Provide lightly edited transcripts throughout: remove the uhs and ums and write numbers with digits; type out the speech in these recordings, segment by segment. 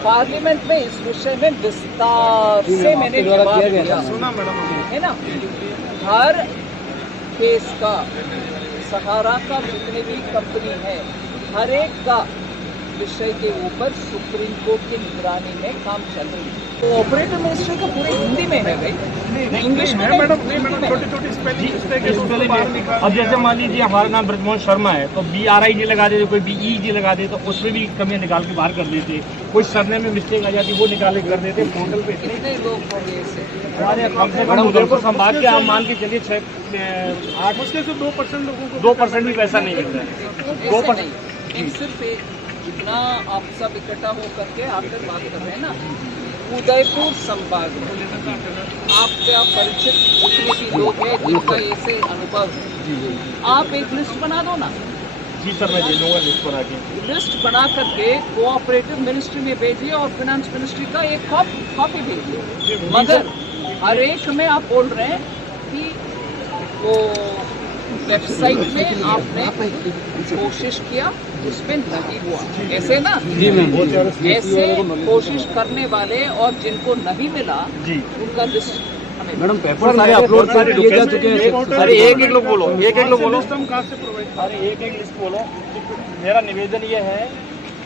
Parliament में इस विषय में विस्तार से मैंने जवाब दिया, सुना मैडम। है ना। हर केस का सहारा का जितने भी कंपनी है, हर एक का विषय के ऊपर सुप्रीम कोर्ट की निगरानी में काम चल रही है। तो ऑपरेटर मिनिस्ट्री का पूरे हिंदी में है भाई, इंग्लिश में है मैडम। छोटी-छोटी स्पेलिंग मिस्टेक है। अब जैसे मान लीजिए हमारा नाम ब्रजमोहन शर्मा है तो BRIG लगा देते, कोई BEG लगा दे तो उसमें भी कमियां निकाल के बाहर कर देते। कोई सरने में मिस्टेक आ जाती वो निकाल के कर देते। पोर्टल पे कितने लोग होंगे ऐसे? हमारे कम से कम उदयपुर संभाग के हम मान के चलिए 6-8 उसके से 2% लोगों को 2% भी पैसा नहीं मिल रहा है। 2% सिर्फ जितना आप सब इकट्ठा हो करके आकर बात कर रहे हैं ना, उदयपुर संभाग में आपका परिचित जितने भी लोग हैं जिनका ऐसे अनुभव है, आप एक लिस्ट बना दो ना। जी सर, मैं दे दूंगा लिस्ट बना के। लिस्ट बना करके कोऑपरेटिव मिनिस्ट्री में भेजिए और फाइनेंस मिनिस्ट्री का एक कॉपी भेजिए। मगर हर एक में आप बोल रहे हैं कि वो वेबसाइट में आपने कोशिश किया, उसमें नहीं हुआ, ऐसे ना। जी मैम, ऐसे कोशिश करने वाले और जिनको नहीं मिला जी उनका लिस्ट हमें मैडम पेपर सारे अपलोड सारे किए जा चुके हैं। अरे एक लोग बोलो, एक लोग बोलो। सिस्टम कहाँ से प्रोवाइड? अरे एक लिस्ट बोलो। मेरा निवेदन ये है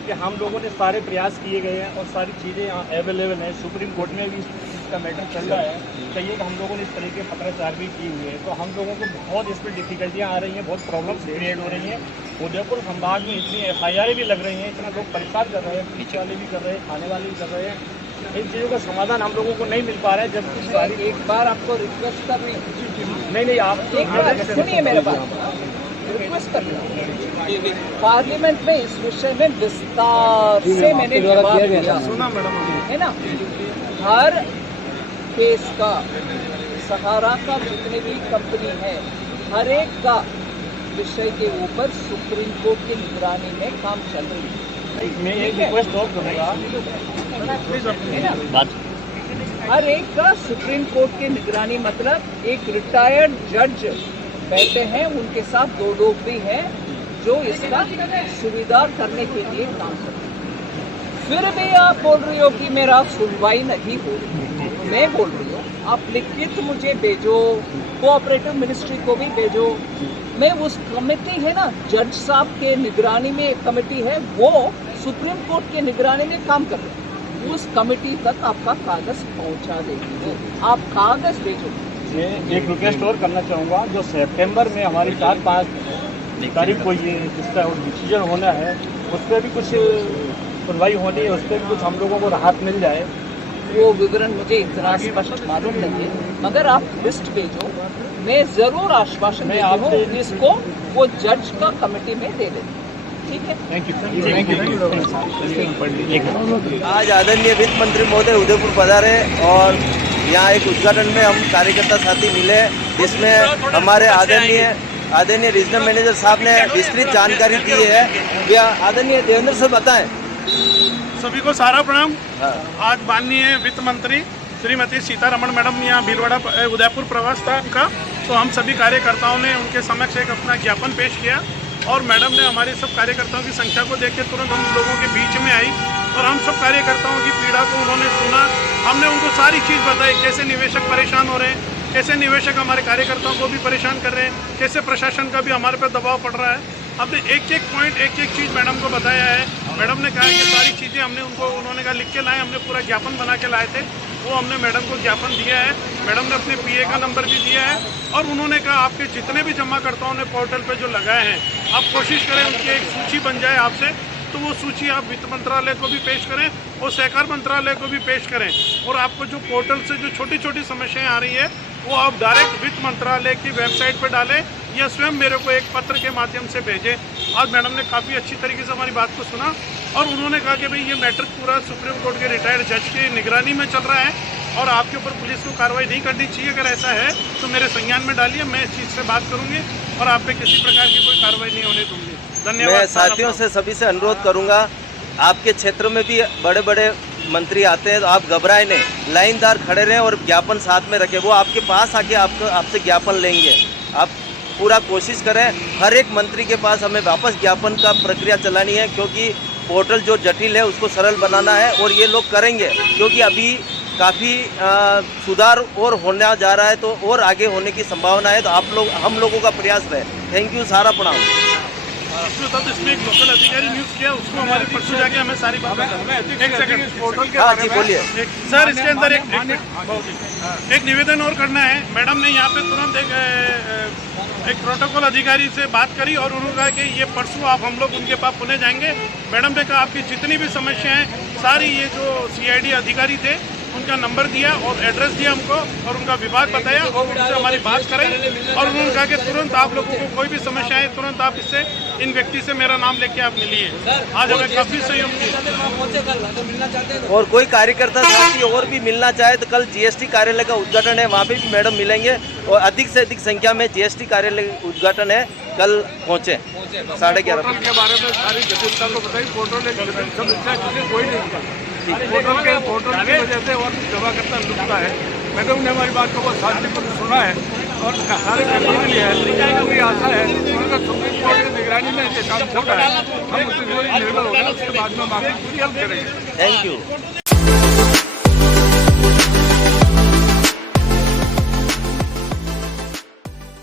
कि हम लोगों ने सारे प्रयास किए गए हैं और सारी चीज़ें यहाँ अवेलेबल हैं। सुप्रीम कोर्ट में भी इसका मैटर चल रहा है। कहिए कि हम लोगों ने इस तरह के पत्राचार भी किए हुए हैं, तो हम लोगों को बहुत इस पर डिफिकल्टियाँ आ रही हैं, बहुत प्रॉब्लम्स क्रिएट हो रही हैं। उदयपुर संभाग में इतनी FIR भी लग रही हैं, इतना लोग परेशान कर रहे हैं, पुलिस वाले भी कर रहे हैं, थाने वाले भी कर रहे हैं। इन चीज़ों का समाधान हम लोगों को नहीं मिल पा रहा है। जबकि सारी एक बार आपको रिक्वेस्ट करनी, नहीं आप एक बार सुनिए मेरे बात, रिक्वेस्ट कर पार्लियामेंट में इस विषय में विस्तार से मैंने जवाब दिया, सुना मैडम। है ना। हर केस का सहारा का जितने भी कंपनी है, हर एक का विषय के ऊपर सुप्रीम कोर्ट की निगरानी में काम चल रही है। मैं एक रिक्वेस्ट और करूँगा, है ना। हर एक का सुप्रीम कोर्ट की निगरानी मतलब एक रिटायर्ड जज बैठे हैं, उनके साथ 2 लोग भी हैं जो इसका सुविधा करने के लिए काम करते हैं। फिर भी आप बोल रही हो कि मेरा सुनवाई नहीं हो रही। मैं बोल रही हूँ आप लिखित मुझे भेजो, कोऑपरेटिव मिनिस्ट्री को भी भेजो। मैं उस कमेटी है ना, जज साहब के निगरानी में एक कमेटी है, वो सुप्रीम कोर्ट के निगरानी में काम कर रहे हैं। उस कमेटी तक आपका कागज पहुँचा देगी, आप कागज भेजो। मैं एक रिक्वेस्ट और करना चाहूँगा, जो सितंबर में हमारी 4-5 तारीख को ये जिसका डिसीजन होना है, उस पर भी कुछ सुनवाई होनी है, उस पर भी कुछ हम लोगों को राहत मिल जाए। वो विवरण मुझे इतना स्पष्ट मालूम नहीं है, मगर आप लिस्ट भेजो, मैं जरूर आश्वासन देता हूँ इसको वो जज का कमेटी में दे दें। ठीक है, थैंक यू। आज आदरणीय वित्त मंत्री महोदय उदयपुर पधारे और यहाँ एक उद्घाटन में हम कार्यकर्ता साथी मिले, जिसमें हमारे आदरणीय रीजनल मैनेजर साहब ने विस्तृत जानकारी दी है। भैया आदरणीय देवेंद्र से बताएं। सभी को सारा प्रणाम। हाँ। आज माननीय वित्त मंत्री श्रीमती सीतारमण मैडम यहाँ भीलवाड़ा उदयपुर प्रवास था उनका, तो हम सभी कार्यकर्ताओं ने उनके समक्ष एक अपना ज्ञापन पेश किया और मैडम ने हमारे सब कार्यकर्ताओं की संख्या को देख के तुरंत हम लोगों के बीच में आई और हम सब कार्यकर्ताओं की पीड़ा को उन्होंने सुना। हमने उनको सारी चीज़ बताई, कैसे निवेशक परेशान हो रहे हैं, कैसे निवेशक हमारे कार्यकर्ताओं को भी परेशान कर रहे हैं, कैसे प्रशासन का भी हमारे पर दबाव पड़ रहा है। हमने एक एक पॉइंट, एक एक चीज़ मैडम को बताया है। मैडम ने कहा कि सारी चीज़ें हमने उन्होंने कहा लिख के लाए, हमने पूरा ज्ञापन बना के लाए थे, वो हमने मैडम को ज्ञापन दिया है। मैडम ने अपने PA का नंबर भी दिया है और उन्होंने कहा आपके जितने भी जमाकर्ताओं ने पोर्टल पे जो लगाए हैं, आप कोशिश करें उनकी एक सूची बन जाए आपसे, तो वो सूची आप वित्त मंत्रालय को भी पेश करें और सहकार मंत्रालय को भी पेश करें। और आपको जो पोर्टल से जो छोटी छोटी समस्याएं आ रही है, वो आप डायरेक्ट वित्त मंत्रालय की वेबसाइट पर डालें या स्वयं मेरे को एक पत्र के माध्यम से भेजें। आज मैडम ने काफ़ी अच्छी तरीके से हमारी बात को सुना और उन्होंने कहा कि भाई ये मैटर पूरा सुप्रीम कोर्ट के रिटायर्ड जज की निगरानी में चल रहा है और आपके ऊपर पुलिस को कार्रवाई नहीं करनी चाहिए। अगर ऐसा है तो मेरे संज्ञान में डालिए, मैं इस चीज़ से बात करूँगी और आप पे किसी प्रकार की कोई कार्रवाई नहीं होने दूँगी। धन्यवाद। मैं साथियों से सभी से अनुरोध करूँगा, आपके क्षेत्र में भी बड़े बड़े मंत्री आते हैं तो आप घबराए नहीं, लाइनदार खड़े रहें और ज्ञापन साथ में रखें। वो आपके पास आके आपसे ज्ञापन लेंगे। आप पूरा कोशिश करें। हर एक मंत्री के पास हमें वापस ज्ञापन का प्रक्रिया चलानी है, क्योंकि पोर्टल जो जटिल है उसको सरल बनाना है और ये लोग करेंगे, क्योंकि अभी काफ़ी सुधार और होने जा रहा है, तो और आगे होने की संभावना है। तो आप लोग, हम लोगों का प्रयास रहे। थैंक यू, सारा प्रणाम। इसमें एक लोकल अधिकारी न्यूज़ किया, उसको हमारे परसों जाके हमें सारी बात एक सेकंड। हाँ जी, बोलिए सर। इसके अंदर एक निवेदन और करना है। मैडम ने यहाँ पे तुरंत एक प्रोटोकॉल अधिकारी से बात करी और उन्होंने कहा कि ये परसों आप हम लोग उनके पास पुणे जाएंगे। मैडम ने कहा आपकी जितनी भी समस्याएं सारी, ये जो CID अधिकारी थे उनका नंबर दिया और एड्रेस दिया हमको और उनका विभाग बताया और उनसे हमारी बात कराई और उन्होंने कहा कि तुरंत आप लोगों को कोई भी समस्या है तुरंत आप इससे इन व्यक्ति से मेरा नाम लेके आप मिलिए। आज हमें काफ़ी सहयोग किया। और कोई कार्यकर्ता साथी और भी मिलना चाहे तो कल GST कार्यालय का उद्घाटन है, वहाँ पे भी मैडम मिलेंगे और अधिक से अधिक संख्या में GST कार्यालय उद्घाटन है, कल पहुँचे 11:30 के बारे में सारी जटिलता को बताइए। पोर्टल कोई नहीं, पोर्टल की वजह से और जमाकर्ता लुटता है। मैडम ने हमारी बात को बहुत शांतिपूर्ण सुना है और सारे करने के लिए है। पूरी आशा है उनका सुप्रीम कोर्ट की निगरानी में ये काम चल रहा है। हम उससे जो निर्भर होगा उसके बाद में मांगे पूरी हल करेंगे। Thank you.